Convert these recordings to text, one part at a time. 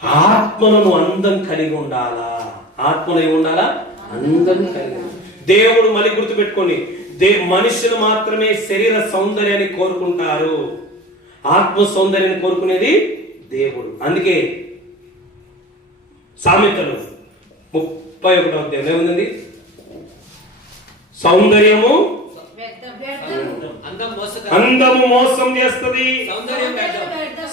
ఆత్మలో అందం కలిగి ఉండాలా. ఆత్మలో ఏముండాలా? అందం కలిగి. దేవుడు మళ్ళీ గుర్తుపెట్టుకోండి, మనుషులు మాత్రమే శరీర సౌందర్యాన్ని కోరుకుంటారు, ఆత్మ సౌందర్యాన్ని కోరుకునేది దేవుడు. అందుకే సామెతలు 31వ అధ్యాయం ఏముంది? సౌందర్యము అందము మోసం చేస్తుంది,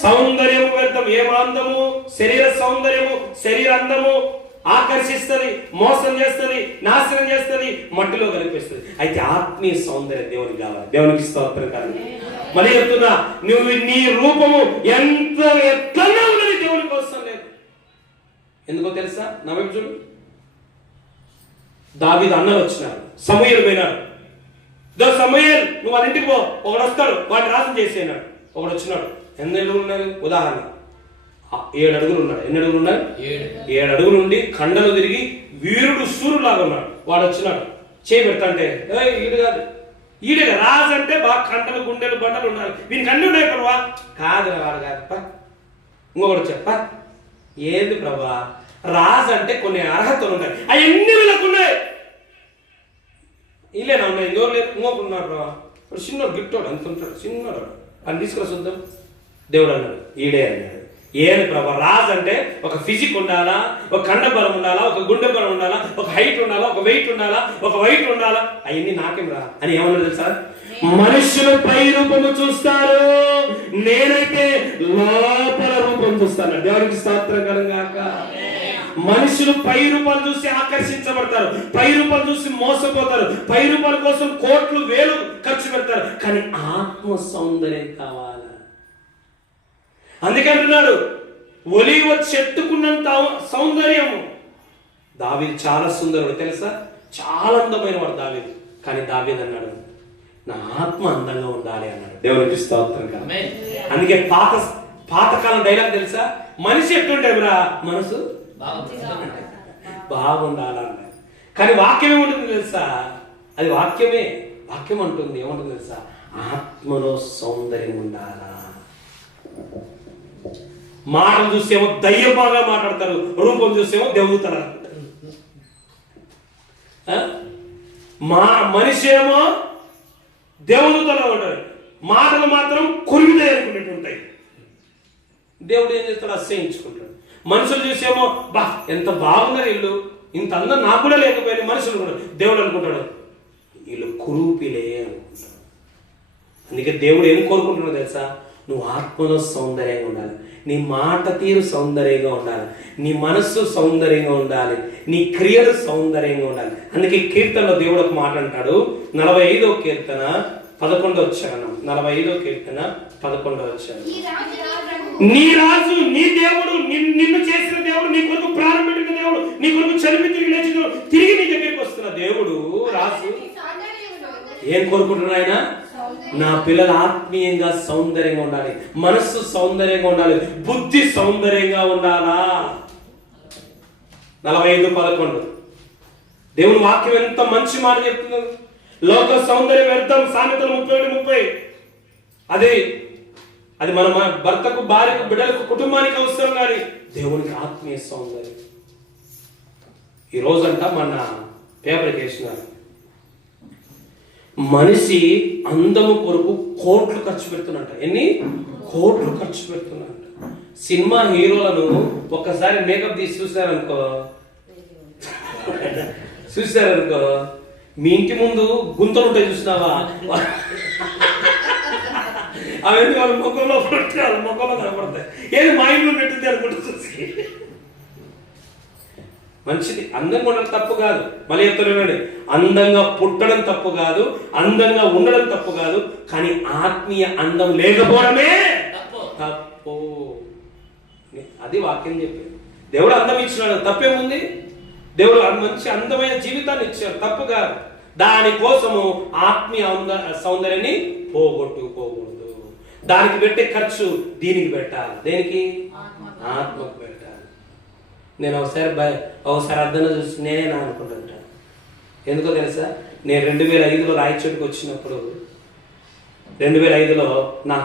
సౌందర్యము వ్యర్థం. ఏం అందము? శరీర సౌందర్యము, శరీర అందము ఆకర్షిస్తుంది, మోసం చేస్తుంది, నాశనం చేస్తుంది, మట్టిలో కలిపిస్తుంది. అయితే ఆత్మీయ సౌందర్యం దేవునికి కావాలి. దేవునికి స్తోత్రం కాదు. మళ్ళీ చెప్తున్నా, నువ్వు నీ రూపము ఎంత ఎట్లనే ఉన్నది దేవునికి అవసరం లేదు. ఎందుకో తెలుసా? నా వైపు చూడు. దావీదు అన్నలు వచ్చినారు, సమూయేలు పోయినాడు. సమూయేలు నువ్వు వాళ్ళ ఇంటికి పో, ఒకడు వస్తాడు, వాడిని నాశనం చేసేనాడు. ఒకడు వచ్చినాడు. ఎన్ని అడుగులు ఉన్నారు? ఉదాహరణ 7 అడుగులు ఉన్నాడు. ఎన్ని అడుగులు ఉన్నారు? 7 అడుగులు ఉండి కండలు తిరిగి వీరుడు సూర్యులాగా ఉన్నాడు. వాడు వచ్చినాడు, చేయి పెడతాంటే ఈడు కాదు, ఈడే రాజు అంటే బాగా కంటలు గుండెలు బండలు ఉండాలి, వీనికి అన్ని ఉన్నాయి ప్రభా. కాదు వాడు కాదు. ఇంకొకటి చెప్ప, ఏంది ప్రభా, రాజు అంటే కొన్ని అర్హతలు ఉంటాయి, అవన్నీ వీళ్ళకున్నాయి. ఇల్లేనా ఉన్నాయి, ఇంకోరు లేదు. ఇంకొకరున్నారు ప్రభా, చిన్నోడు గిట్టోడు అంత ఉంటాడు, చిన్నోడు అని తీసుకురా చూద్దాం. దేవుడు అన్నాడు, ఈడే అన్నాడు. ఏని ప్రభా, రాజు అంటే ఒక ఫిజిక్ ఉండాలా, ఒక కండ బలం ఉండాలా, ఒక గుండె బలం ఉండాలా, ఒక హైట్ ఉండాలా, ఒక వెయిట్ ఉండాలా, ఒక వైట్ ఉండాలా, అవన్నీ నాకేం రా అని ఏమన్నా తెలుసా? మనుషులు పై రూపము చూస్తారు, నేనైతే లోపల రూపం చూస్తాను. దేవునికి స్తోత్రం గాక. మనుషులు పై రూపాలు చూసి ఆకర్షించబడతారు, పై రూపాలు చూసి మోసపోతారు, పై రూపాల కోసం కోట్లు వేలు ఖర్చు పెడతారు. కానీ ఆత్మ సౌందర్యం కావాలా. అందుకంటున్నాడు, ఒలీవ చెట్టుకున్నంత సౌందర్యము. దావీదు చాలా సుందరుడు తెలుసా, చాలా అందమైన వాడు దావీదు. కానీ దావీదు అన్నాడు, నా ఆత్మ అందంగా ఉండాలి అన్నాడు. దేవునికి స్తోత్రం కాదు. అందుకే పాతకాలం డైలాగ్ తెలుసా, మనిషి ఎట్లుంటే బ్రా, మనసు బాగుండాలన్నాడు. కానీ వాక్యం ఏముంటుంది తెలుసా? అది వాక్యమే. వాక్యం అంటుంది ఏముంటుంది తెలుసా? ఆత్మలో సౌందర్యం ఉండాలా. మాటలు చూసేమో దయ్యంగా మాట్లాడతారు, రూపం చూసేమో దేవదూతలు అనుకుంటారు. మనిషి ఏమో దేవదూతలో ఉంటారు, మాటలు మాత్రం కొరిమిదే అనుకునేట్టు ఉంటాయి. దేవుడు ఏం చేస్తాడు? అసహించుకుంటాడు. మనుషులు చూసేమో బా ఎంత బాగున్నారు వీళ్ళు, ఇంత అందం నాకు కూడా లేకపోయినా మనుషులు కూడా. దేవుడు అనుకుంటాడు వీళ్ళు కురూపిలే అనుకుంటాడు. అందుకే దేవుడు ఏం కోరుకుంటున్నాడు తెలుసా? నువ్వు ఆత్మలో సౌందర్యంగా ఉండాలి, నీ మాట తీరు సౌందర్యంగా ఉండాలి, నీ మనస్సు సౌందర్యంగా ఉండాలి, నీ క్రియలు సౌందర్యంగా ఉండాలి. అందుకే కీర్తనలో దేవుడు ఒక మాట అంటాడు, 45వ కీర్తన 11వ వచనం. 45వ కీర్తన 11వ వచనం. నీ రాజు, నీ దేవుడు, నిన్ను చేసిన దేవుడు, నీ కొరకు ప్రాణం పెట్టిన దేవుడు, నీ కొరకు చనిపి తిరిగి లేచిన దేవుడు, తిరిగి నీ దగ్గరికి వస్తున్న దేవుడు రాజు ఏం కోరుకుంటున్నా? ఆయన నా పిల్లలు ఆత్మీయంగా సౌందర్యంగా ఉండాలి, మనస్సు సౌందర్యంగా ఉండాలి, బుద్ధి సౌందర్యంగా ఉండాలా. 45:11 దేవుని వాక్యం ఎంత మంచి మాట చెప్తున్నారు. లోక సౌందర్యం వ్యర్థం, సామెతలు 37:30. అది మన భర్తకు, భార్యకు, బిడ్డలకు, కుటుంబానికి అవసరం. కానీ దేవునికి ఆత్మీయ సౌందర్యం. ఈ రోజంట మన పేపర్కి వేసినారు, మనిషి అందము కొరకు కోట్లు ఖర్చు పెడుతున్నట్ట. ఎన్ని కోట్లు ఖర్చు పెడుతున్నట్ట. సినిమా హీరోలను ఒక్కసారి మేకప్ తీసి చూసారనుకో, మీ ఇంటి ముందు గుంతలు ఉంటాయి చూసినావా, అవన్నీ వాళ్ళ ముఖంలో పడితే వాళ్ళ ముఖంలో కనపడతాయి. ఏది మా ఇంట్లో పెట్టింది అనుకుంటూ చూసి. మంచిది, అందంగా ఉండడం తప్పు కాదు. మళ్ళీ చెప్తున్నానండి, అందంగా పుట్టడం తప్పు కాదు, అందంగా ఉండడం తప్పు కాదు. కానీ ఆత్మీయ అందం లేకపోవడమే తప్పు. అది వాక్యం చెప్పేది. దేవుడు అందం ఇచ్చినాడు, తప్పేముంది? దేవుడు మంచి అందమైన జీవితాన్ని ఇచ్చాడు, తప్పు కాదు. దానికోసము ఆత్మీయ సౌందర్యాన్ని పోగొట్టుకోకూడదు. దానికి పెట్టే ఖర్చు దీనికి పెట్టాలి. దేనికి? ఆత్మకు పెట్టాలి. నేను ఒకసారి అర్థంలో చూసి నేనే అనుకుంటుంటాను. ఎందుకో తెలుసా? నేను 2005లో రాయచోటికి వచ్చినప్పుడు 2005లో నా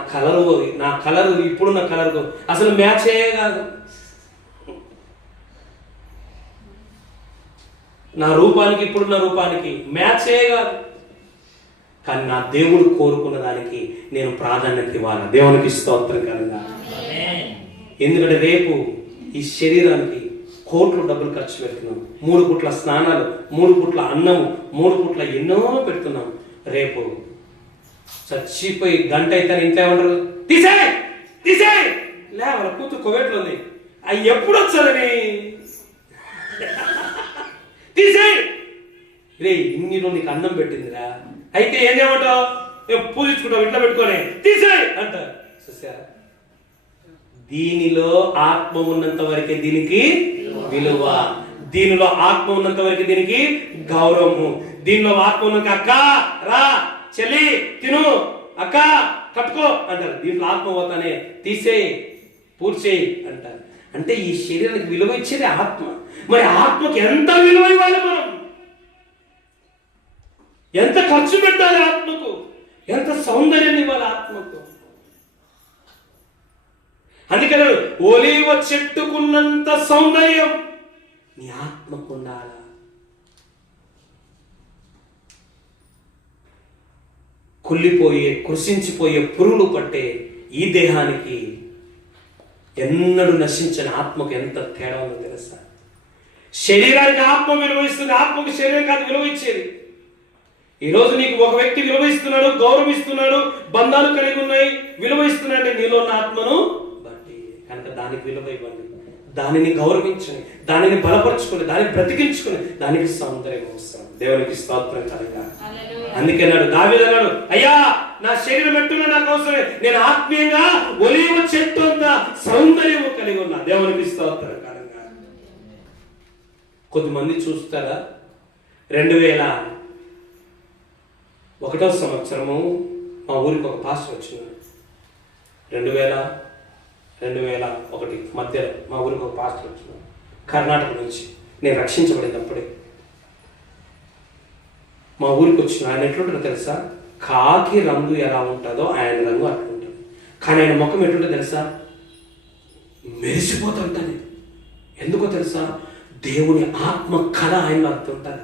కలరు ఇప్పుడున్న కలర్కు అసలు మ్యాచ్ అయ్యే కాదు. నా రూపానికి ఇప్పుడున్న రూపానికి మ్యాచ్ కాదు. కానీ నా దేవుడు కోరుకున్న దానికి నేను ప్రాధాన్యత ఇవ్వాలి. దేవునికి స్తోత్రం కలుగుగా. ఎందుకంటే రేపు ఈ శరీరానికి కోట్లు డబ్బులు ఖర్చు పెడుతున్నాం. 3 పూట్ల స్నానాలు, 3 పూట్ల అన్నము, 3 పూట్ల ఎన్నో పెడుతున్నాం. రేపు చచ్చిపోయి గంట అయితే ఇంట్లో ఏమంటారు? తీసేయ్ లే, వాళ్ళ కూతురు కోవేట్లో ఉంది, అవి ఎప్పుడు వచ్చారని తీసేయ్ రే, ఇన్ని రోజులు నీకు అన్నం పెట్టిందిరా, అయితే ఏం చేయమంటావు? పూజించుకుంటావు, ఇంట్లో పెట్టుకొని తీసేయ్ అంటారు. చూసారా? దీనిలో ఆత్మ ఉన్నంత వరకే దీనికి విలువ, దీనిలో ఆత్మ ఉన్నంత వరకు దీనికి గౌరవము. దీనిలో ఆత్మ ఉన్నంత అక్క రా, చెల్లి తిను, అక్క కట్టుకో అంటారు. దీంట్లో ఆత్మ పోతానే తీసేయి, పూర్చేయి అంటారు. అంటే ఈ శరీరానికి విలువ ఇచ్చేది ఆత్మ. మరి ఆత్మకి ఎంత విలువ ఇవ్వాలి? మనం ఎంత ఖర్చు పెట్టాలి ఆత్మకు? ఎంత సౌందర్యం ఇవ్వాలి ఆత్మకు? అందుకని ఒలీవ చెట్టుకున్నంత సౌందర్యం నీ ఆత్మకు ఉండాలా? కుళ్ళిపోయే, కృషించిపోయే, పురుగులు పట్టే ఈ దేహానికి ఎన్నడూ నశించిన ఆత్మకు ఎంత తేడా ఉందో తెలుసా? శరీరానికి ఆత్మ విలువ ఇస్తుంది, ఆత్మకు శరీరం కాదు విలువ ఇచ్చేది. ఈరోజు నీకు ఒక వ్యక్తి విలువ ఇస్తున్నాడు, గౌరవిస్తున్నాడు, బంధాలు కలిగి ఉన్నాయి, విలువ ఇస్తున్నాడు నీలో ఉన్న ఆత్మను బట్టి. కనుక దానికి విలువ ఇవ్వండి, దానిని గౌరవించండి, దానిని బలపరుచుకుని, దానిని బ్రతికించుకుని, దానికి సౌందర్యం అవసరం. దేవునికి స్తోత్రం కలుగుగా. అందుకే దావీదు అన్నాడు, అయ్యా నా శరీరం ఎట్టున్నా నాకు అవసరమే, నేను ఆత్మీయంగా ఒలీవ చెట్టు అంత సౌందర్యం కలిగి ఉన్నా. దేవునికి స్తోత్రం కలుగుగా. కొద్దిమంది చూస్తారా, 2001వ సంవత్సరము మా ఊరికి ఒక పాస్టర్ వచ్చినాడు. 2001 మధ్యలో మా ఊరికి ఒక పాస్టర్ వచ్చినాడు కర్ణాటక నుంచి. నేను రక్షించబడినప్పుడే మా ఊరికి వచ్చిన ఆయన ఎట్లుంటుందో తెలుసా? కాకి రంగు ఎలా ఉంటుందో ఆయన రంగు అట్లా ఉంటుంది. కానీ ఆయన ముఖం ఎట్లుంటుందో తెలుసా? మెరిసిపోతుంటుంది. ఎందుకో తెలుసా? దేవుని ఆత్మ కళ ఆయన అర్థం.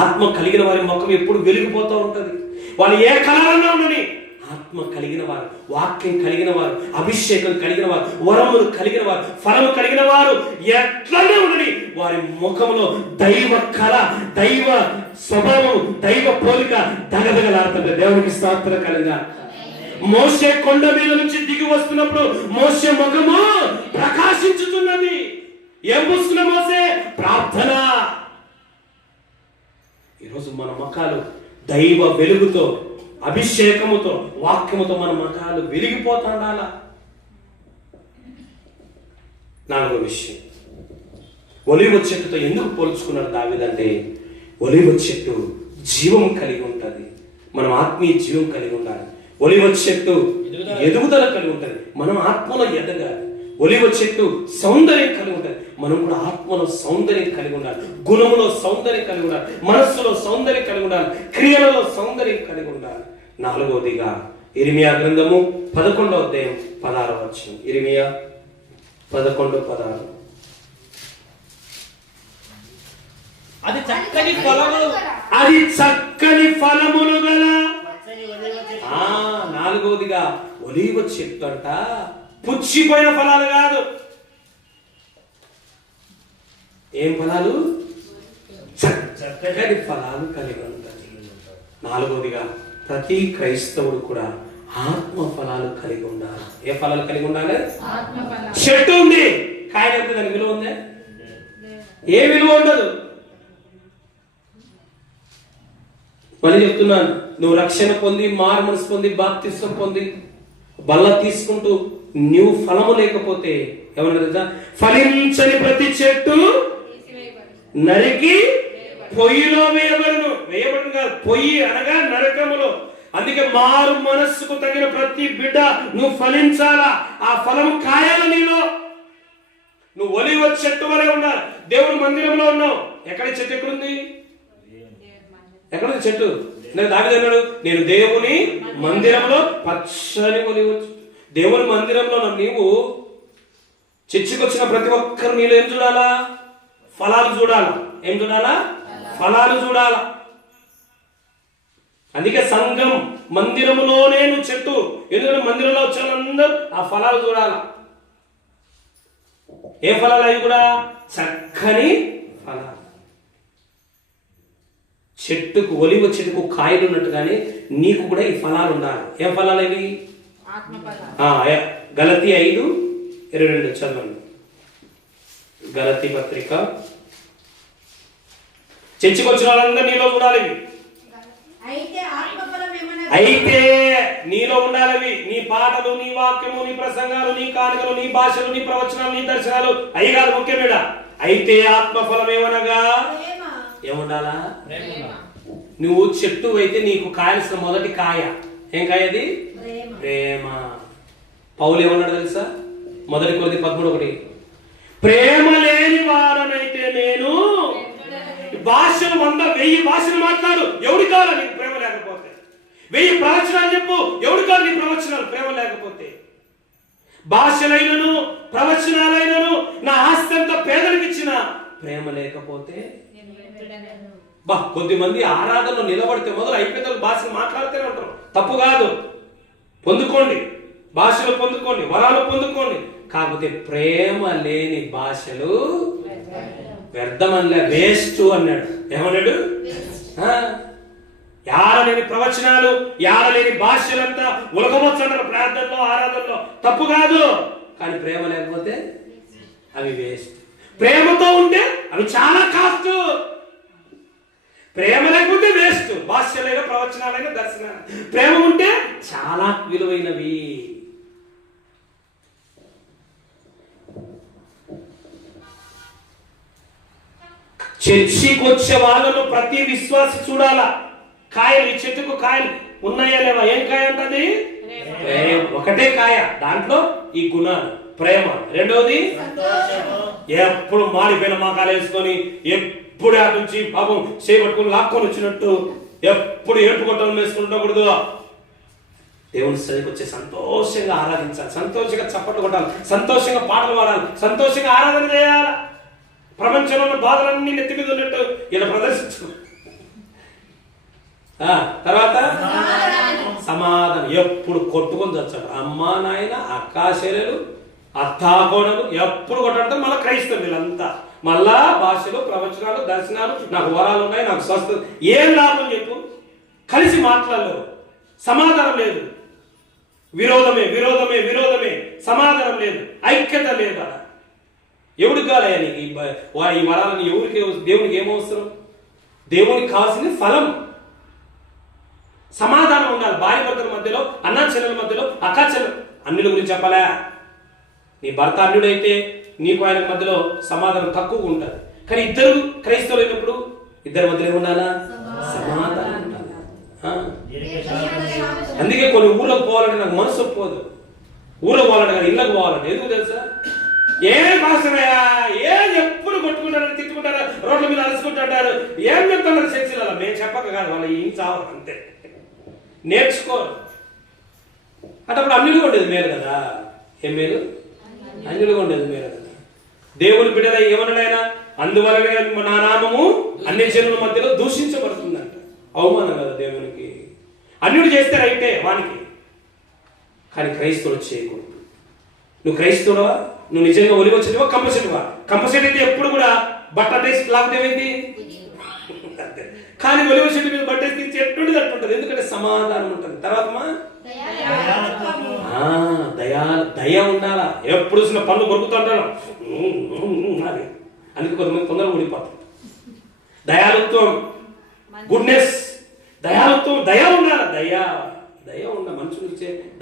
ఆత్మ కలిగిన వారి ముఖం ఎప్పుడు వెలిగిపోతూ ఉంటుంది. వాళ్ళు ఏ కళలన్నా ఉండని, ఆత్మ కలిగిన వారు, వాక్యం కలిగిన వారు, అభిషేకం కలిగిన వారు, వరములు కలిగిన వారు, ఫలము కలిగిన వారు ఎట్లనే ఉండని వారి ముఖంలో దైవ కళ, దైవ స్వభావం, దైవ పోలిక దగదగలాడుతుంది. దేవునికి స్తోత్రం కలుగుగా. మోషే కొండ మీద నుంచి దిగి వస్తున్నప్పుడు మోషే ముఖము ప్రకాశించుతున్నది. ఏం పుస్తున్న మోసే? ప్రార్థన. ఈరోజు మన ముఖాలు దైవ వెలుగుతో, అభిషేకముతో, వాక్యముతో మన ముఖాలు వెలిగిపోతుండాలా. 4వ విషయం, ఒలీవ చెట్టుతో ఎందుకు పోల్చుకున్నాడు దావీదు అంటే, ఒలీవ చెట్టు జీవం కలిగి ఉంటుంది. మనం ఆత్మీయ జీవం కలిగి ఉండాలి. ఒలీవ చెట్టు ఎదుగుదల కలిగి ఉంటుంది. మనం ఆత్మలో ఎదగాలి. ఒలీవ చెట్టు సౌందర్యం కలిగి ఉంటుంది. మనం కూడా ఆత్మలో సౌందర్యం కలిగి ఉండాలి, గుణములో సౌందర్యం కలిగి ఉండాలి, మనస్సులో సౌందర్యం కలిగి ఉండాలి, క్రియలలో సౌందర్యం కలిగి ఉండాలి. 4వదిగా ఇర్మియా గ్రంథము 11వ అధ్యాయం 16వ వచనం. ఇర్మియా 11:16. అది చక్కని ఫలములు గల. 4వదిగా ఒలీవ చెట్టు అంట పుచ్చిపోయిన ఫలాలు కాదు. ఏం ఫలాలు? చక్కని ఫలాలు కలిగి ఉంటుంది. 4వదిగా ప్రతి క్రైస్తవుడు కూడా ఆత్మ ఫలాలు కలిగి ఉండాలి. ఏ ఫలాలు కలిగి ఉండాలి? చెట్టు ఉంది, కాయలు ఎంత, దానికి విలువ ఉందే? ఏ విలువ ఉండదు. మళ్ళీ చెప్తున్నాను, నువ్వు రక్షణ పొంది, మారు మనసు పొంది, బాప్తిస్మం పొంది, బల్ల తీసుకుంటూ నీవు ఫలము లేకపోతే ఏమన్నా ఫలించని ప్రతి చెట్టు నరికి పొయ్యిలో వేయబడును. వేయబడును కాదు, పొయ్యి అనగా నరకములో. అందుకే మారు మనస్సుకు తగిన ప్రతి బిడ్డ నువ్వు ఫలించాలా. ఆ ఫలము కాయాలి నీలో. నువ్వు ఒలీవ చెట్టు వలె ఉండాలి. దేవుడు మందిరంలో ఉన్నావు. ఎక్కడ చెట్టు? ఎక్కడుంది? ఎక్కడుంది చెట్టు? దావీదు అన్నాడు, నేను దేవుని మందిరంలో పచ్చని ఒలీవ. దేవుని మందిరంలో నీవు చర్చికి వచ్చిన ప్రతి ఒక్కరు నీలో ఏం చూడాలా? ఫలాలు చూడాలి. ఏం చూడాలా? ఫలాలు చూడాలా. అందుకే సంఘం మందిరములోనే నువ్వు చెట్టు. ఎందుకంటే మందిరంలో వచ్చే వాళ్ళందరూ ఆ ఫలాలు చూడాలా. ఏ ఫలాలు? అవి కూడా చక్కని ఫలాలు. చెట్టుకు, ఒలివ చెట్టుకు కాయలు ఉన్నట్టుగానే నీకు కూడా ఈ ఫలాలు ఉండాలి. ఏం ఫలాలు ఇవి? గలతీ 5:22 చదవండి. గలతీ పత్రిక. చర్చికి వచ్చిన వాళ్ళందరూ నీలో చూడాలి ఇవి. అయితే నీలో ఉండాలి. నీ పాటలు, నీ వాక్యము, నీ ప్రసంగాలు, నీ కానుకలు, నీ భాషలు, నీ ప్రవచనాలు, నీ దర్శనాలు అవి కాదు ముఖ్యమేడా. అయితే ఆత్మఫలం ఏమనగా ఏముండాలా? నువ్వు చెట్టు అయితే నీకు కాయాల్సిన మొదటి కాయ ఏం కాయ? అది ప్రేమ. పౌలు ఏమన్నాడు తెలుసా? 1 కొరింథీ 13:1 ప్రేమ లేని వారనైతే నేను భాషలు 100,000 భాషలు మాట్లాడు, ఎవడు కావాలి నీకు ప్రేమ లేకపోతే? 1000 ప్రవచనాలు చెప్పు, ఎవడు కావాలి నీ ప్రవచనాలు ప్రేమ లేకపోతే? భాషలైనను ప్రవచనాలైనను నా ఆస్తి అంతా పేదలకు ఇచ్చిన ప్రేమ లేకపోతే కొద్దిమంది ఆరాధనలో నిలబడితే మొదలు అయిపోయిన భాషలు మాట్లాడుతూనే ఉంటారు. తప్పు కాదు, పొందుకోండి, భాషలు పొందుకోండి, వరాలు పొందుకోండి. కాకపోతే ప్రేమ లేని భాషలు వ్యర్థమనిలే, వేస్ట్ అన్నాడు. ఏమన్నాడు? యారలేని ప్రవచనాలు, యారలేని భాషలంతా ఉలకవచ్చు అంటారు ప్రార్థనలో, ఆరాధనలో. తప్పు కాదు, కానీ ప్రేమ లేకపోతే అవి వేస్ట్. ప్రేమతో ఉంటే అవి చాలా కాస్ట్. ప్రేమ లేకపోతే వేస్ట్. భాష్యాలైన, ప్రవచనాలైన, దర్శనాలు. ప్రేమ ఉంటే చాలా విలువైనవి. చర్చికి వచ్చే వాళ్ళను ప్రతి విశ్వాసి చూడాలా. కాయలు, ఈ చెట్టుకు కాయలు ఉన్నాయా లేవా? ఏం కాయ అంటది? ఒకటే కాయ, దాంట్లో ఈ గుణాలు, ప్రేమ. రెండవది ఎప్పుడు మాడిపోయిన మాకాలు వేసుకొని, ఎప్పుడు అటు నుంచి పాపం చేపట్టుకుని లాక్కొని వచ్చినట్టు ఎప్పుడు ఏడుపు కొట్టడం వేసుకుంటకూడదు. దేవుని సన్నిధికి వచ్చి సంతోషంగా ఆరాధించాలి, సంతోషంగా చప్పట్లు కొట్టాలి, సంతోషంగా పాటలు పాడాలి, సంతోషంగా ఆరాధన చేయాలి. ప్రపంచంలో ఉన్న బాధలన్నీ నెత్తి మీద ఉన్నట్టు ఇలా ప్రదర్శించు. తర్వాత సమాధానం. ఎప్పుడు కొట్టుకొని వచ్చాడు. అమ్మా నాయన, అక్కా చెల్లెలు, అత్తాకోడలు ఎప్పుడు కొట్టాడతారు. మళ్ళీ క్రైస్తవులు వీళ్ళంతా మళ్ళా భాషలు, ప్రవచనాలు, దర్శనాలు, నాకు వరాలు ఉన్నాయి, నాకు స్వస్థ. ఏం లాభం చెప్పు? కలిసి మాట్లాడలేవు, సమాధానం లేదు, విరోధమే విరోధమే విరోధమే, సమాధానం లేదు, ఐక్యత లేదు. ఎవడికి కాలయ్యా నీకు ఈ వరాలని? ఎవరికి? దేవునికి ఏమవసరం? దేవునికి కావాల్సింది ఫలం, సమాధానం ఉండాలి. భార్య భర్తల మధ్యలో, అన్నా చెల్లెల మధ్యలో, అక్కా చెల్లెలు. అన్యుల గురించి చెప్పాలా? నీ భర్త అన్యుడైతే నీకు ఆయన మధ్యలో సమాధానం తక్కువ ఉంటుంది. కానీ ఇద్దరు క్రైస్తవులు అయినప్పుడు ఇద్దరి మధ్యలో ఏముండాలా? సమాధానం ఉండాలి. అందుకే కొన్ని ఊళ్ళకు పోవాలంటే నాకు మనసు ఒప్పుకోదు. ఊళ్ళో పోవాలంటే కానీ ఇళ్ళకు పోవాలంటే. ఎందుకు తెలుసా? ఏం భాషమయ్యా, ఏం ఎప్పుడు కొట్టుకుంటారు, తిట్టుకుంటారు, రోడ్ల మీద అలసుకుంటుంటారు, ఏం చెప్తున్నారు చర్చిలలో? మేము చెప్పక కాదు, వాళ్ళు ఏం చావాలి అంతే. నేర్చుకోరు. అటప్పుడు అన్యులుగా ఉండేది మేలు కదా. ఏం మేలు? అన్యులుగా ఉండేది మేలు కదా. దేవుని బిడ్డల ఏమన్నాడైనా, అందువలనే నా నామము అన్ని జనుల మధ్యలో దూషించబడుతుందంట. అవమానం కదా దేవునికి. అన్యుడు చేస్తే రైటే వానికి, కానీ క్రైస్తవుడు చేయకూడదు. నువ్వు క్రైస్తవుడవా? నువ్వు నిజంగా ఒలివ చెట్టువా, కంప చెట్టువా? కంప చెట్టు అయితే ఎప్పుడు కూడా బట్ట టేస్ట్ లాగితే ఏమైంది? కానీ ఒలివ చెట్టు మీద బట్టేసి చెట్టు తట్టుంటది. ఎందుకంటే సమాధానం ఉంటుంది. తర్వాత దయ ఉండాలా. ఎప్పుడు చూసిన పనులు కొరుకుతుంటాను అది. అందుకే కొంతమంది తొందరగా ఊడిపోతాం. దయాలుత్వం, గుడ్నెస్, దయాలుత్వం, దయ ఉండాలి. దయ ఉండాలి. మనుషులు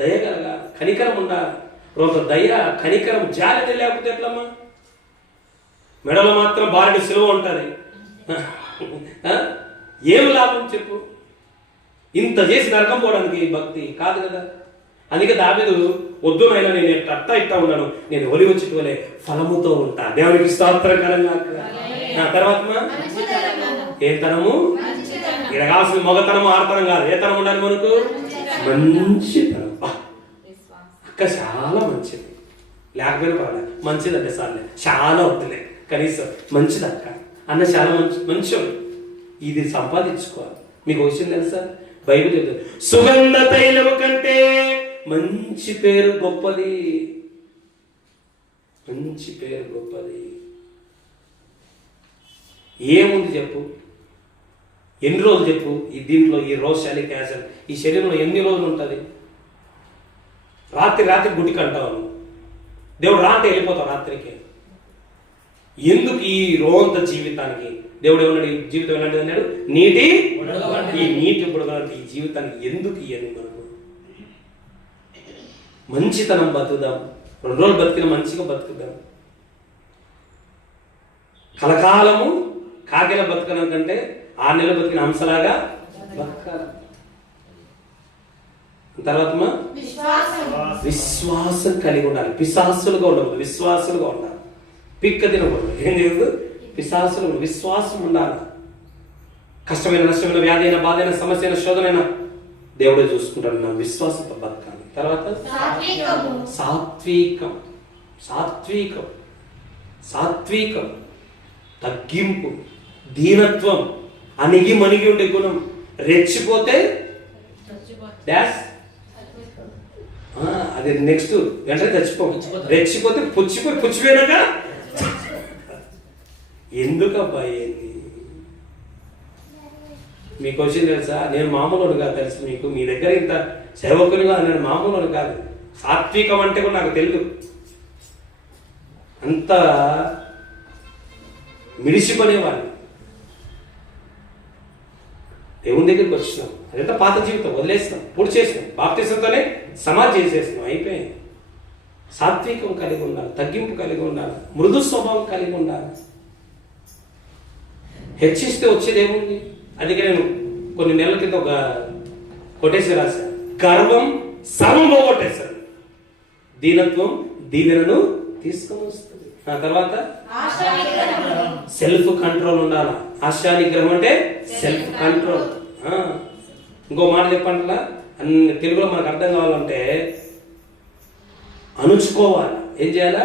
దయ కలగా, కనికరం ఉండాలి. రోజు దయ, కనికరం, జాలి లేకపోతే ఎట్లమ్మా? మెడలో మాత్రం బారెడు సిలువ ఉంటుంది. ఏమి లాభం చెప్పు? ఇంత చేసి నరకం పోవడానికి భక్తి కాదు కదా. అందుకే దావీదు, వద్దు నాయనా, నేను ఇట్టా ఉన్నాను, నేను ఒలివ చెట్టు వలె ఫలముతో ఉంటా. దేవునికి స్తోత్రకరంగా. తర్వాత ఏ తనము? ఇక్కడ కావాల్సిన మగతనము, ఆడతనం కాదు. ఏ తనం ఉండాలి మనకు? మంచితనం. అక్క చాలా మంచిది, లేకపోయినా పర్వాలేదు, మంచిదంటే సార్లే, చాలా వద్దులే, కనీసం మంచిది అక్క. అన్న చాలా మంచోడు, ఇది సంపాదించుకోవాలి. మీకు విషయం తెలుసా? బైబిల్ చెప్తుంది సుగంధ తైలము కంటే మంచి పేరు గొప్పది. మంచి పేరు గొప్పది. ఏముంది చెప్పు? ఎన్ని రోజులు చెప్పు? దీంట్లో ఈ రోషాలిక్ యాసిడ్ ఈ శరీరంలో ఎన్ని రోజులు ఉంటుంది? రాత్రి గుడికి అంటావు, దేవుడు రా అంటే వెళ్ళిపోతావు రాత్రికి. ఎందుకు ఈ రోంత జీవితానికి? దేవుడు ఏమన్నాడు? ఈ జీవితం ఎలాంటిది అన్నాడు? నీటి ఈ నీటి బుడగలాంటి ఈ జీవితానికి ఎందుకు ఇవన్నీ? మనకు మంచితనం బతుకుదాం. 2 రోజులు బతికిన మంచిగా బతుకుదాం. కలకాలము కాకిల బతకడం కంటే 6 నెలలు బతికిన హంసలాగా బతకాలి. తర్వాత విశ్వాసం కలిగి ఉండాలి. పిశాసులుగా ఉండకూడదు, విశ్వాసులుగా ఉండాలి. పిక్క తినకూడదు. ఏం చేయదు? పిశాసులు. విశ్వాసం ఉండాలి. కష్టమైన నష్టమైన వ్యాధి అయినా బాధ అయినా సమస్య అయినా శోధన అయినా దేవుడే చూసుకుంటాడు. నా విశ్వాసంతో బతకాలి. తర్వాత సాత్వికం. సాత్వికం సాత్వికం తగ్గింపు, దీనత్వం, అణిగి మణిగి ఉండే గుణం. రెచ్చిపోతే డాష్ అది నెక్స్ట్ వెంటనే చచ్చిపో. రెచ్చిపోతే పుచ్చిపోయినాక ఎందుకబ్బాయి? మీకు వచ్చింది తెలుసా? నేను మామూలు కాదు తెలుసు మీకు. మీ దగ్గర ఇంత సేవకుని కాదు, నేను మామూలు కాదు. సాత్వికం అంటే కూడా నాకు తెలియదు. అంత మిడిసిపడేవాడిని. దేవుని దగ్గరికి వచ్చినాం, అదంతా పాత జీవితం వదిలేసినాం, పూర్తి చేసినాం. బాప్తిసంతోనే సమాధి చేసేసినాం, అయిపోయింది. సాత్వికం కలిగి ఉండాలి, తగ్గింపు కలిగి ఉండాలి, మృదు స్వభావం కలిగి ఉండాలి. హెచ్చిస్తే వచ్చేది ఏముంది? అందుకే నేను కొన్ని నెలల కింద ఒక కొటేషన్ రాశాను. గర్వం సర్వం పోగొట్టేశాను, దీనత్వం దీవెనను తీసుకొని వస్తుంది. ఆ తర్వాత సెల్ఫ్ కంట్రోల్ ఉండాలి. ఆశా నిగ్రహం అంటే సెల్ఫ్ కంట్రోల్. ఇంకో మాట చెప్పండి, అన్ని తెలుగులో మనకు అర్థం కావాలంటే అణుచుకోవాలి. ఏం చేయాలా?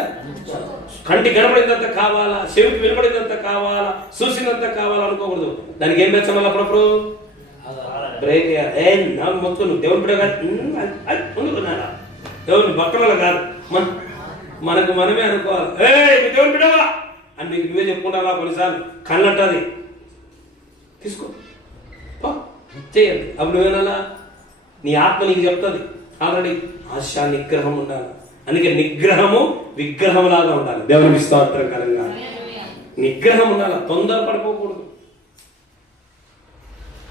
కంటి కనబడినంత కావాలా, చెవికి వినబడినంత కావాలా, చూసినంత కావాలా అనుకోకూడదు. దానికి ఏం పెంచాలి? అప్పుడప్పుడు బ్రేక్ వేయాలి. మొత్తం నువ్వు దేవుని బిడ్డ అనుకున్నారా? దేవుని భక్తుల కాదు, మనకు మనమే అనుకోవాలి. నువ్వు దేవుని బిడ్డవా అని నీకు నువ్వే చెప్పుకుంటావా? కొన్నిసార్లు కళ్ళంటది, తీసుకో చేయండి. అప్పుడు నువ్వేనా? నీ ఆత్మ నీకు చెప్తుంది ఆల్రెడీ. ఆశా నిగ్రహం ఉండాలి. అందుకే నిగ్రహము విగ్రహం లాగా ఉండాలి. దేవునికి స్తోత్రం కలంగా నిగ్రహం ఉండాలి. తొందర పడిపోకూడదు.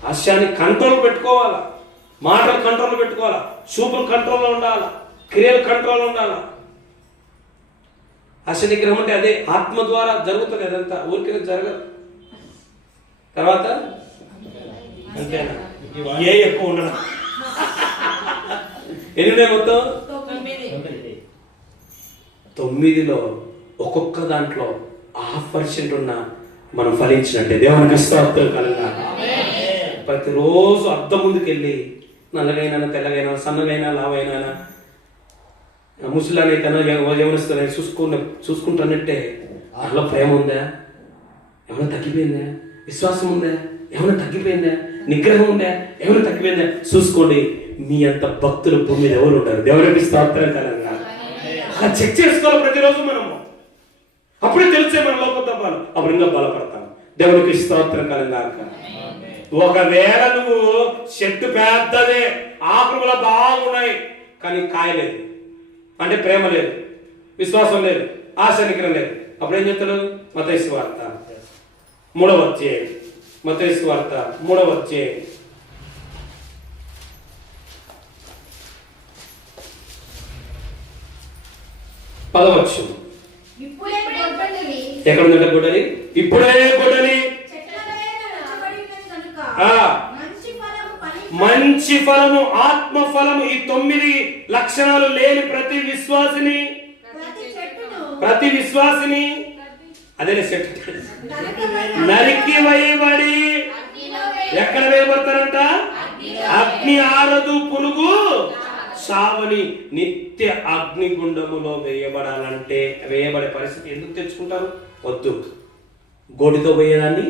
ఆశయాన్ని కంట్రోల్ పెట్టుకోవాలా, మాటలు కంట్రోల్ పెట్టుకోవాలా, చూపులు కంట్రోల్లో ఉండాలా, క్రియలు కంట్రోల్ ఉండాలా. ఆశ నిగ్రహం అంటే అదే ఆత్మ ద్వారా జరుగుతుంది. అదంతా ఊరికే జరగదు. తర్వాత అంతేనా? ఏ ఎక్కువ ఉండడం. ఎన్ని మొత్తం 9లో ఒక్కొక్క దాంట్లో 0.5% ఉన్న మనం ఫలించినట్టే. దేవునికి స్తోత్రం కలుగునా. ప్రతిరోజు అద్దం ముందుకెళ్ళి నల్లగైనా తెల్లగైనా సన్నగైనా లావైనా ముసలానైతేనా యవనస్తున్నా చూసుకుంటున్నట్టే అందులో ప్రేమ ఉందా? ఏమైనా తగ్గిపోయిందా? విశ్వాసం ఉందా? ఏమైనా తగ్గిపోయిందా? నిగ్రహం ఉందా? ఏమైనా తగ్గిపోయిందా? చూసుకోండి. మీ అంత భక్తులు భూమి మీద ఎవరు ఉంటారు? దేవునికి స్తోత్రం కలంగా. అలా చెక్ చేసుకోవాలి ప్రతిరోజు మనము. అప్పుడే తెలిసే మన లోపతపాలు, అప్పుడు ఇంకా బలపడతాం. దేవునికి స్తోత్రం కలంగా. ఒకవేళ నువ్వు చెట్టు పెద్దదే, ఆకులు బాగున్నాయి, కానీ కాయలేదు అంటే ప్రేమ లేదు, విశ్వాసం లేదు, ఆశ నిగ్రహం లేదు, అప్పుడు ఏం చెప్తాడు? మత్తయి సువార్త 3వ అధ్యాయం. మత్తయి సువార్త 3వ అధ్యాయం 10వ వచనం. ఎక్కడ ఉందంటే గొడ్డలి? ఇప్పుడే గొడ్డలి. మంచి ఫలము, ఆత్మ ఫలము, ఈ 9 లక్షణాలు లేని ప్రతి విశ్వాసిని అదే చెట్టు నరికి వేయబడి ఎక్కడ వేయబడతారంట? అగ్ని ఆరదు, పురుగు సావని నిత్య అగ్నిగుండములో వేయబడాలంటే వేయబడే పరిస్థితి ఎందుకు తెచ్చుకుంటారు? వద్దు. గోటితో పోయేదాన్ని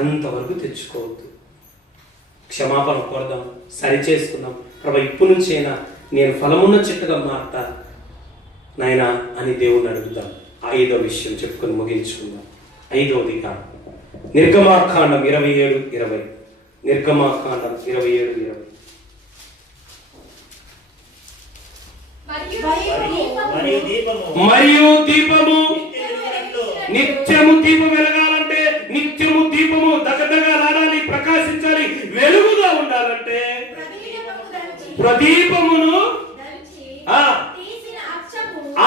అంతవరకు తెచ్చుకోవద్దు. క్షమాపణ కోరదాం, సరి చేసుకుందాం. ప్రభు ఇప్పటి నుంచైనా నేను ఫలమున్న చెట్టుగా మారతా నాయనా అని దేవుణ్ణి అడుగుదాం. 5వ విషయం చెప్పుకొని ముగించుకుందాం. 5వదిగా నిర్గమాకాండం 27:20. నిర్గమాకాండం 27:20. మరియు దీపము నిత్యము దీపం వెలగాలంటే, నిత్యము దీపము దగదగలాడాలి, ప్రకాశించాలి, వెలుగుగా ఉండాలంటే ప్రదీపమును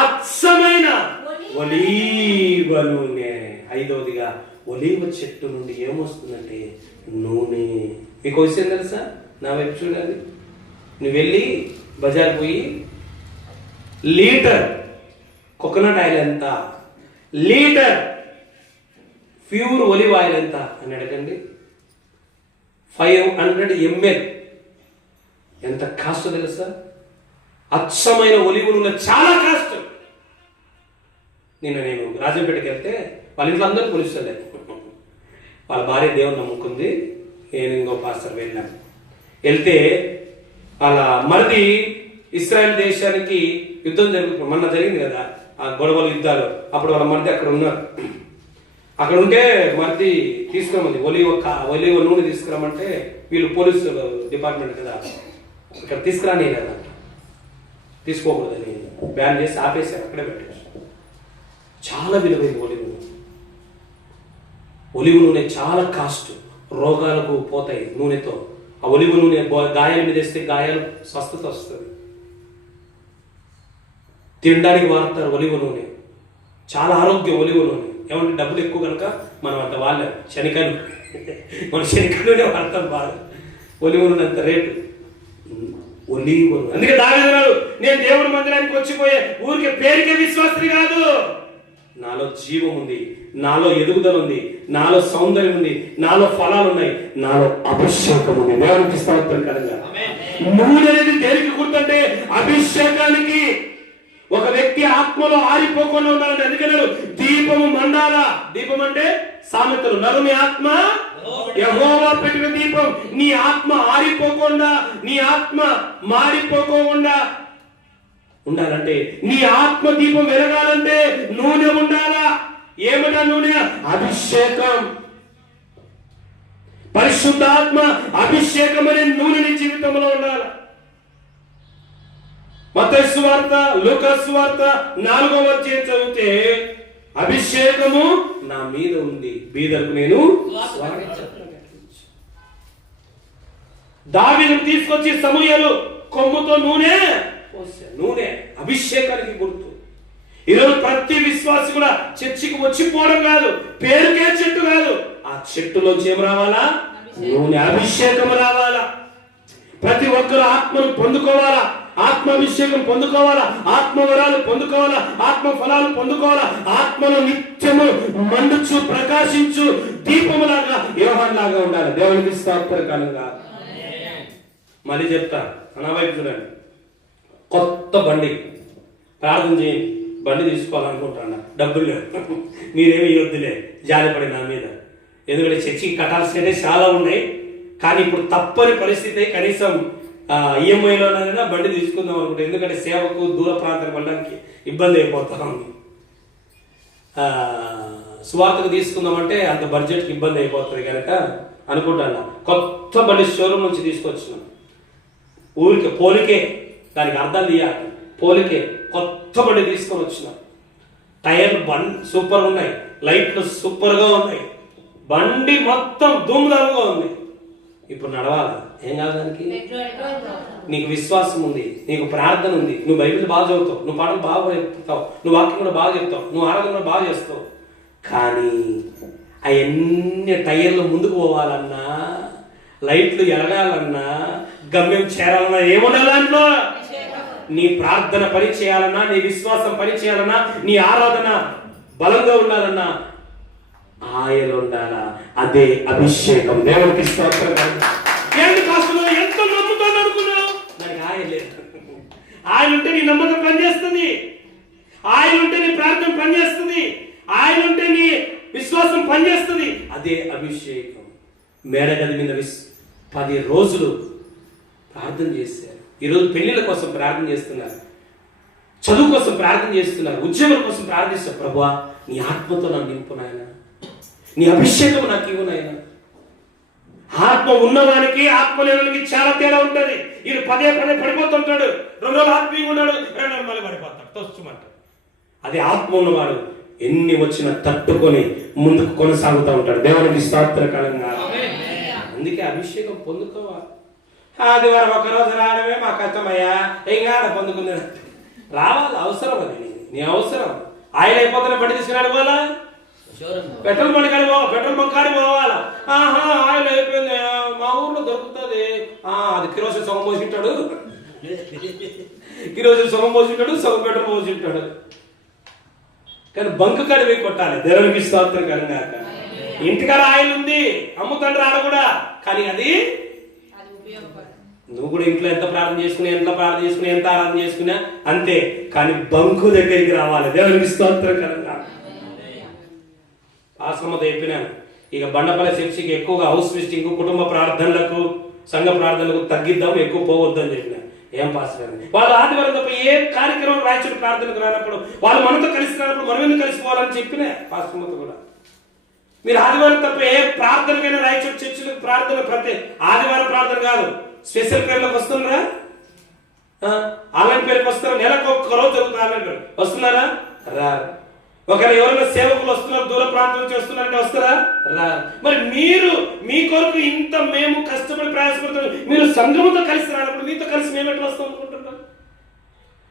అచ్చమైన ఒలీవ నూనె. 5వదిగా ఒలీవ చెట్టు నుండి ఏమొస్తుందంటే నూనె. మీకు విషయం తెలుసా? నా వైపు చూడండి. నువ్వు వెళ్ళి బజార్ పోయి లీటర్ కోకోనట్ ఆయిల్ ఎంత, లీటర్ ప్యూర్ ఒలివ్ ఆయిల్ ఎంత అని అడగండి. 500 ml ఎంత కాస్ట్ తెలుసా? అచ్చమైన ఒలివ్ నూనె చాలా కాస్ట్. నేను రాజంపేటకి వెళ్తే వాళ్ళ ఇంట్లో అందరూ కొలుస్తలేదు. వాళ్ళ భార్య దేవుని నమ్ముకుంది, నేను ఇంకో పాస్టర్ వెళ్ళాను. వెళ్తే వాళ్ళ మరిది ఇస్రాయల్ దేశానికి యుద్ధం జరుగుతుంది, మొన్న జరిగింది కదా ఆ గొడవలు యుద్ధాలు. అప్పుడు వాళ్ళ మరిది అక్కడ ఉన్నారు. అక్కడ ఉంటే మరిది తీసుకురమ్మంది, ఒలివ నూనె తీసుకురమ్మంటే వీళ్ళు పోలీసు డిపార్ట్మెంట్ కదా, ఇక్కడ తీసుకురాని కదా, తీసుకోకూడదని బ్యాన్ చేసి ఆపేశారు, అక్కడే పెట్టారు. చాలా విలువైన ఒలివ నూనె చాలా కాస్ట్. రోగాలకు పోతాయి నూనెతో. ఆ ఒలివ నూనె గాయాల మీద వేస్తే గాయాలు స్వస్థత వస్తుంది. తినడానికి వాడతారు ఒలివ నూనె, చాలా ఆరోగ్యం ఒలివ నూనె. ఏమంటే డబ్బులు ఎక్కువ కనుక మనం అంత వాళ్ళం. శనికాయలు మన శనికాయలునే వాడతాం బాగా. ఒలివ నూనె అంత రేటు. ఒలివ నూనె. అందుకే దావీదు నేను దేవుని మందిరానికి వచ్చిపోయే ఊరికే పేరుకే విశ్వాసని కాదు, నాలో జీవం ఉంది, నాలో ఎదుగుదల ఉంది, నాలో సౌందర్యం ఉంది, నాలో ఫలాలు ఉన్నాయి, నాలో అభిషేకం ఉంది. దేవునికి స్తోత్రకరంగా. నూనె అనేది దేనికి గుర్తంటే అభిషేకానికి. ఒక వ్యక్తి ఆత్మలో ఆరిపోకుండా ఉండాలంటే అందుకనే దీపము మండాల. దీపం అంటే సామెతలు. నరుని ఆత్మ యెహోవా పెట్టిన దీపం. నీ ఆత్మ ఆరిపోకుండా, నీ ఆత్మ మారిపోకుండా ఉండాలంటే, నీ ఆత్మ దీపం వెలగాలంటే నూనె ఉండాలా. ఏమిటా నూనె? అభిషేకం. పరిశుద్ధాత్మ అభిషేకం అనే నూనె నీ జీవితంలో ఉండాలి. మత్తయి సువార్త, లూకా సువార్త 4వ అధ్యాయం చదివితే అభిషేకము నా మీద ఉంది, బీదలకు నేను దావీదును తీసుకొచ్చి సమూయేలు కొమ్ముతో నూనె నూనె అభిషేకానికి గుర్తు. ఈరోజు ప్రతి విశ్వాసి కూడా చర్చికి వచ్చిపోవడం కాదు, పేరుకే చెట్టు కాదు, ఆ చెట్టులోంచి ఏం రావాలా? నూనె, అభిషేకం రావాలా. ప్రతి ఒక్కరు ఆత్మను పొందుకోవాలా, ఆత్మాభిషేకం పొందుకోవాలా, ఆత్మవరాలు పొందుకోవాలా, ఆత్మ ఫలాలు పొందుకోవాలా. ఆత్మలో నిత్యము మండుచు ప్రకాశించు దీపములాగా, యోహానులాగా ఉండాలి. దేవునికి స్తోత్రకరంగా. మళ్ళీ చెప్తా, నా వైపు చూడండి. కొత్త బండి ప్రార్థన చేయండి. బండి తీసుకోవాలనుకుంటున్నా, డబ్బులు లేవు, మీరేమి ఇవ్వద్దులే, జాలిపడి నా మీద. ఎందుకంటే చర్చికి కట్టాల్సినవి చాలా ఉన్నాయి, కానీ ఇప్పుడు తప్పని పరిస్థితి. కనీసం ఈఎంఐలోనైనా బండి తీసుకుందాం అనుకుంటే, ఎందుకంటే సేవకు దూర ప్రాంతానికి వెళ్ళడానికి ఇబ్బంది అయిపోతా ఉంది. సువార్తకు తీసుకుందామంటే అంత బడ్జెట్కి ఇబ్బంది అయిపోతుంది కనుక అనుకుంటాను. కొత్త బండి షోరూమ్ నుంచి తీసుకొచ్చినాం. ఊరికే పోలికే, దానికి అర్థం తీయాలి. పోలికే కొత్త బండి తీసుకొని వచ్చిన. టైర్లు సూపర్ ఉన్నాయి, లైట్లు సూపర్గా ఉన్నాయి, బండి మొత్తం ధూమ్ధామ్గా ఉంది. ఇప్పుడు నడవాలి, ఏం కాదు దానికి. నీకు విశ్వాసం ఉంది, నీకు ప్రార్థన ఉంది, నువ్వు బైబిల్ బాగా చదువుతావు, నువ్వు పాటలు బాగా చెప్తావు, నువ్వు వాక్యం కూడా బాగా చెప్తావు, నువ్వు ఆరాధన కూడా బాగా చేస్తావు. కానీ అవన్నీ టైర్లు ముందుకు పోవాలన్నా, లైట్లు ఎలగాలన్నా, గమ్యం చేరాలన్నా ఏముండాలి దాంట్లో? నీ ప్రార్థన పని చేయాలన్నా, నీ విశ్వాసం పని చేయాలన్నా, నీ ఆరాధన బలంగా ఉండాలన్నా ఆయన ఉండాలా. అదే అభిషేకం. దేవునికి స్తోత్రం. ఎంత నమ్ముతాను అనుకున్నావు? దానికి ఆయన లేదు. ఆయన ఉంటే నీ నమ్మకం పనిచేస్తుంది, ఆయన ఉంటే నీ ప్రార్థన పనిచేస్తుంది, ఆయన ఉంటే నీ విశ్వాసం పనిచేస్తుంది. అదే అభిషేకం. మేడగది మీద 10 రోజులు ప్రార్థన చేశారు. ఈరోజు పెళ్లిళ్ళ కోసం ప్రార్థన చేస్తున్నారు, చదువు కోసం ప్రార్థన చేస్తున్నారు, ఉద్యోగం కోసం ప్రార్థిస్తారు. ప్రభువా నీ ఆత్మతో నన్ను నింపు నాయన, నీ అభిషేకం నాకు ఇవ్వు నాయన. ఆత్మ ఉన్నవానికి ఆత్మ లేనికి చాలా తేడా ఉంటుంది. ఈయన పదే పడిపోతుంటాడు, 2 రోజులు ఆత్మీయంగా ఉన్నాడు, 2 రోజులు మళ్ళీ పడిపోతాడు, తోచుమంటాడు. అదే ఆత్మ ఉన్నవాడు ఎన్ని వచ్చినా తట్టుకొని ముందుకు కొనసాగుతూ ఉంటాడు. దేవునికి స్తోత్రకరంగా. అందుకే అభిషేకం పొందుకోవాలి. ఆదివారం ఒకరోజు రావడమే మా కష్టమయ్యా, ఇంకా పొందుకున్నాడు రావాలి. అవసరం అది, నీ అవసరం. ఆయన అయిపోతున్న బండి తీసుకున్నాడు పోవాలా, పెట్రోల్ బండి కాడి పోవాలి, పెట్రోల్ బంక్ కాడి పోవాలా. ఆయన అయిపోయింది, మా ఊర్లో దొరుకుతుంది. అది కిరోసిన్ సగం పోసింటాడు, కిరోసిన్ సగం పోసింటాడు, సగం పెట్రోల్ పోసింటాడు. కానీ బంక్ కాడి పోయి కొట్టాలి. దేవునికి స్తోత్రం కనుక. ఇంటికాడ ఆయిల్ ఉంది, అమ్ముతాడు రాడు కూడా, కానీ అది నువ్వు కూడా ఇంట్లో ఎంత ప్రార్థన చేసుకుని, ఎంత ప్రార్థన చేసుకుని, ఎంత ఆరాధన చేసుకున్నా అంతే. కానీ బంకు దగ్గరికి రావాలి. దేవునికి స్తోత్రం కనుక. ఆ సమత చెప్పినాను. ఇక బండపల్లి శిక్షకి ఎక్కువగా హౌస్ విజిటింగ్, కుటుంబ ప్రార్థనలకు, సంఘ ప్రార్థనలకు తగ్గిద్దాం, ఎక్కువ పోవద్దు అని చెప్పిన. ఏం పాస్టర్ అని వాళ్ళు ఆదివారం తప్ప ఏ కార్యక్రమం రాయచుడు ప్రార్థనకు రానప్పుడు, వాళ్ళు మనతో కలిసి రానప్పుడు మనం ఎందుకు కలిసిపోవాలని చెప్పిన పాస్టర్ కూడా. మీరు ఆదివారం తప్ప ఏ ప్రార్థనకైనా రాయచుడు చర్చిలకు ప్రార్థన, ప్రతి ఆదివారం ప్రార్థన కాదు, స్పెషల్ పేర్లకు వస్తున్నారా? ఆన్లైన్ పేరుకి వస్తారా? నెలకు ఒక్క రోజు జరుగుతుంది ఆన్లైన్ పేరు. వస్తున్నారా? రారు. ఒకవేళ ఎవరైనా సేవకులు వస్తున్నారు, దూర ప్రాంతం నుంచి వస్తున్నారంటే వస్తారా? రారు. మరి మీరు మీ కొరకు ఇంత మేము కష్టపడి ప్రయాసపడుతున్నాం, మీరు సంఘముతో కలిసి రానప్పుడు మీతో కలిసి మేము ఎట్లా వస్తాం అనుకుంటున్నాం?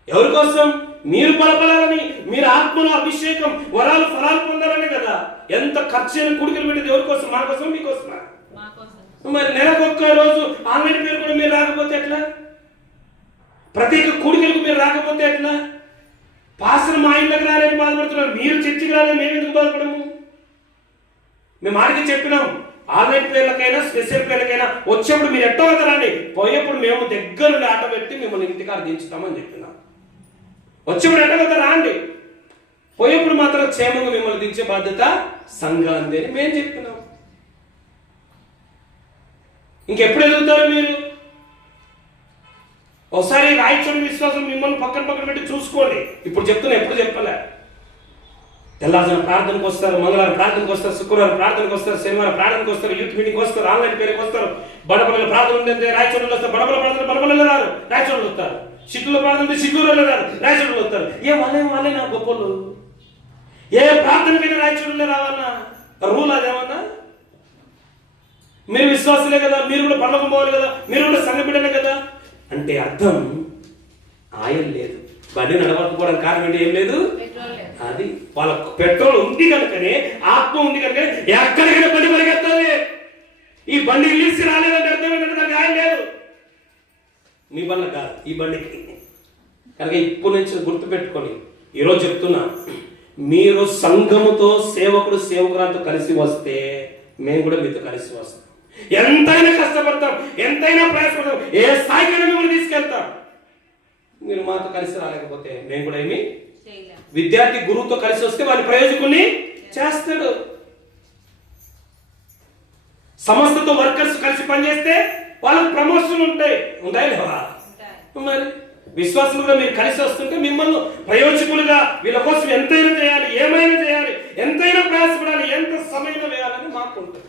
ఎవరి కోసం? మీరు బలపడాలని, మీరు ఆత్మలో అభిషేకం, వరాలు, ఫలాలు పొందాలనే కదా. ఎంత ఖర్చు అయిన కూడికలు పెట్టేది ఎవరి కోసం? మా కోసం, మీకోసమా? మరి నెలకు ఒక్క రోజు ఆన్లైన్ పేరు కూడా మీరు రాకపోతే ఎట్లా? ప్రత్యేక కూడికలకు మీరు రాకపోతే ఎట్లా? పాస్టర్ మా ఇంట్లోకి రాలేని బాధపడుతున్నారు, మీరు చర్చికి రాలేదు, మేము ఎందుకు బాధపడము? మేము ఆడికి చెప్పినాం, ఆన్లైన్ పేర్లకైనా స్పెషల్ పేర్లకైనా వచ్చేప్పుడు మీరు ఎట్టో రండి, పోయేప్పుడు మేము దగ్గరుండి ఆటో పెట్టి మిమ్మల్ని ఇంటికాడ దించుతామని చెప్పినాం. వచ్చేప్పుడు ఎట్టగొద్దా రాండి, పోయేప్పుడు మాత్రం క్షేమంగా మిమ్మల్ని దించే బాధ్యత సంఘాంది అని మేము చెప్పినాం. ఇంకెప్పుడు ఎదుగుతారు మీరు? ఒకసారి రాయచూడి విశ్వాసం మిమ్మల్ని పక్కన పెట్టి చూసుకోండి. ఇప్పుడు చెప్తున్నా, ఎప్పుడు చెప్పలే. తెల్లారిన ప్రార్థనకు వస్తారు, మంగళవారం ప్రార్థనకు వస్తారు, శుక్రవారం ప్రార్థనకు వస్తారు, శనివారం ప్రార్థనకు వస్తారు, యూత్ మీటింగ్ వస్తారు, ఆన్లైన్ పేరుకి వస్తారు. బడపల్లి ప్రార్థన ఉంటే రాయచూడిలో వస్తారు, బడపల్లి ప్రార్థన బడపల్లిలో రారు, రాయచూడిలో వస్తారు. సిగ్గులో ప్రార్థన ఉంటే సిగ్గులో రారు, రాయచూడిలో వస్తారు. వాళ్ళే నా గొప్పలు. ఏ ప్రార్థనకైనా రాయచూడిలో రావాలన్నా రూల్ అదేమన్నా? మీరు విశ్వాసులే కదా, మీరు కూడా పర్లోకం పోవాలి కదా, మీరు కూడా సంఘ బిడ్డలే కదా. అంటే అర్థం ఆయిల్ లేదు, బండి నడవకపోవడానికి కారణం ఏంటి? ఏం లేదు. అది వాళ్ళ పెట్రోల్ ఉంది కనుకనే, ఆత్మ ఉంది కనుకనే ఎక్కడికైనా బండి పరిగెత్తాలి. ఈ బండి రిలీజ్ రాలేదంటే అర్థం ఏంటంటే దానికి ఆయిల్ లేదు. మీ బండి కాదు, ఈ బండికి. కనుక ఇప్పుడు నుంచి గుర్తు పెట్టుకొని ఈరోజు చెప్తున్నా, మీరు సంఘముతో సేవకుడు సేవకురాలతో కలిసి వస్తే మేము కూడా మీతో కలిసి వస్తాం. ఎంతైనా కష్టపడతాం, ఎంతైనా ప్రయాసపడతాం, ఏ స్థాయికైనా మిమ్మల్ని తీసుకెళ్తాం. మీరు మాతో కలిసి రాలేకపోతే మేము కూడా ఏమి. విద్యార్థి గురువుతో కలిసి వస్తే వారి ప్రయోజకుల్ని చేస్తాడు. సంస్థతో వర్కర్స్ కలిసి పనిచేస్తే వాళ్ళకి ప్రమోషన్ ఉంటాయి లేవా? మరి విశ్వాసం కూడా మీరు కలిసి వస్తుంటే మిమ్మల్ని ప్రయోజకులుగా వీళ్ళ కోసం ఎంతైనా చేయాలి, ఏమైనా చేయాలి, ఎంతైనా ప్రయాసపడాలి, ఎంత సమయం వేయాలని మాకు ఉంటుంది.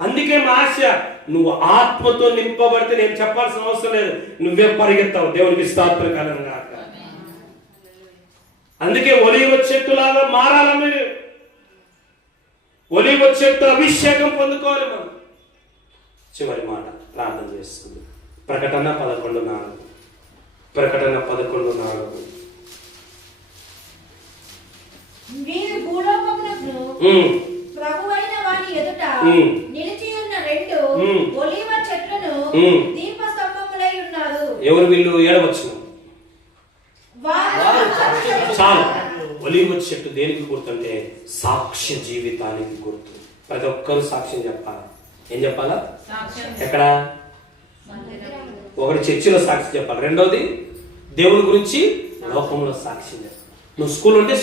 అందుకే మా ఆశ, నువ్వు ఆత్మతో నింపబడితే నేను చెప్పాల్సిన అవసరం లేదు, నువ్వే పరిగెత్తావు. దేవునికి స్తోత్రకరంగా. అందుకే ఒలీవ చెట్టులాగా మారాల. మీరు ఒలీవ చెట్టు అభిషేకం పొందుకోవాలి. మనం చివరి మాట ప్రార్థన చేస్తుంది. ప్రకటన 11:4. ప్రకటన 11:4. మీరు భూలోకమునకు ప్రభువైన వాని ఎదుట నిలిచి ఉన్న 2 ఒలీవ చెట్లను దీపస్తంభములై ఉన్నారు. ఎవరు వీళ్ళు? ఏడవచ్చు చాలు. ఒలీవ చెట్టు దేనికి గుర్తుంటే సాక్ష్య జీవితానికి గుర్తు. ప్రతి ఒక్కరు సాక్ష్యం చెప్పాలా. ఏం చెప్పాలా? ఎక్కడ? ఒకటి చర్చిలో సాక్షి చెప్పాలి, రెండోది దేవుని గురించి లోకంలో సాక్ష్యం చెప్పాలి. నువ్వు స్కూల్ ఉంటే